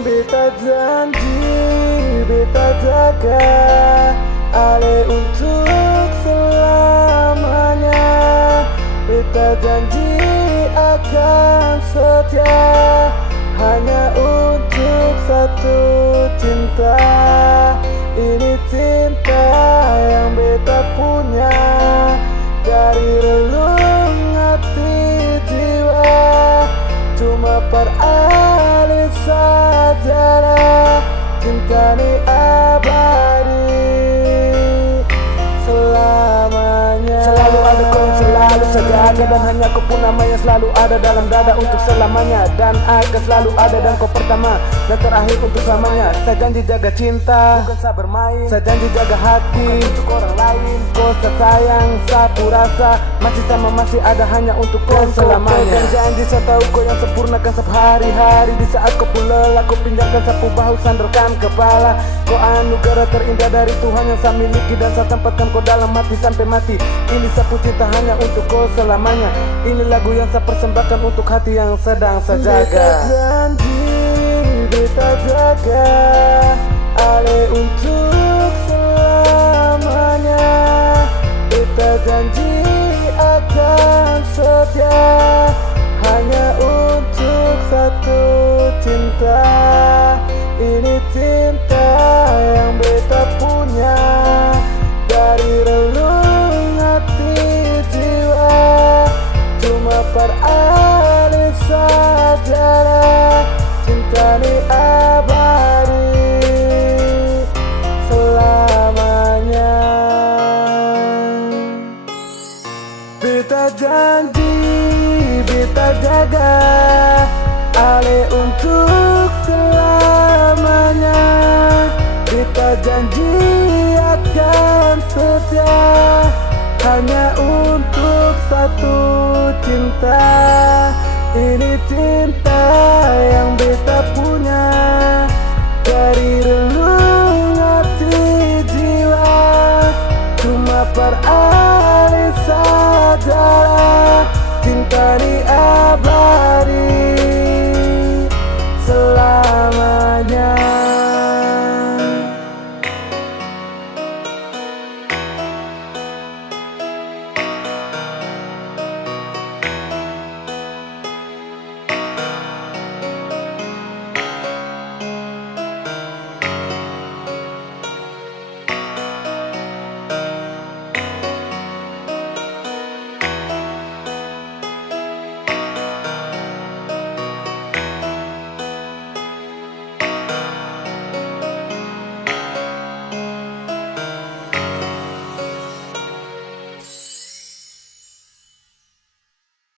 Beta janji, beta jaga Ale untuk selamanya. Beta janji akan setia hanya untuk satu cinta. Ini cinta yang beta punya dari relung hati jiwa. Cuma peralih sajalah, cinta ini abadi selamanya. Selalu ada kau yang selalu saja ada, dan hanya kau pun nama yang selalu ada dalam dada untuk selamanya. Dan akan selalu ada, dan kau pertama dan terakhir untuk selamanya. Saya janji jaga cinta, bukan saya bermain. Saya janji jaga hati, bukan untuk orang lain. Kau sayang, sapu rasa masih sama, masih ada hanya untuk kau selamanya. Dan janji saya tahu kau yang sempurnakan setiap hari-hari. Di saat kau pun lelah, kau pinjamkan sapu bahu, sandarkan kepala. Kau anugerah terindah dari Tuhan yang saya miliki, dan saya tempatkan kau dalam hati sampai mati. Ini sapu cinta hanya untuk kau selamanya. Ini lagu yang saya persembahkan untuk hati yang sedang saya jaga. Beta janji, beta jaga Ale untuk selamanya. Beta janji akan setia hanya untuk satu cinta. Ini cinta yang beta punya dari relung hati jiwa. Cuma peralih sajalah, cinta ini abadi selamanya. Beta janji, beta jaga Ale untuk selamanya. Beta janji akan setia hanya untuk satu cinta. Ini cinta yang beta punya dari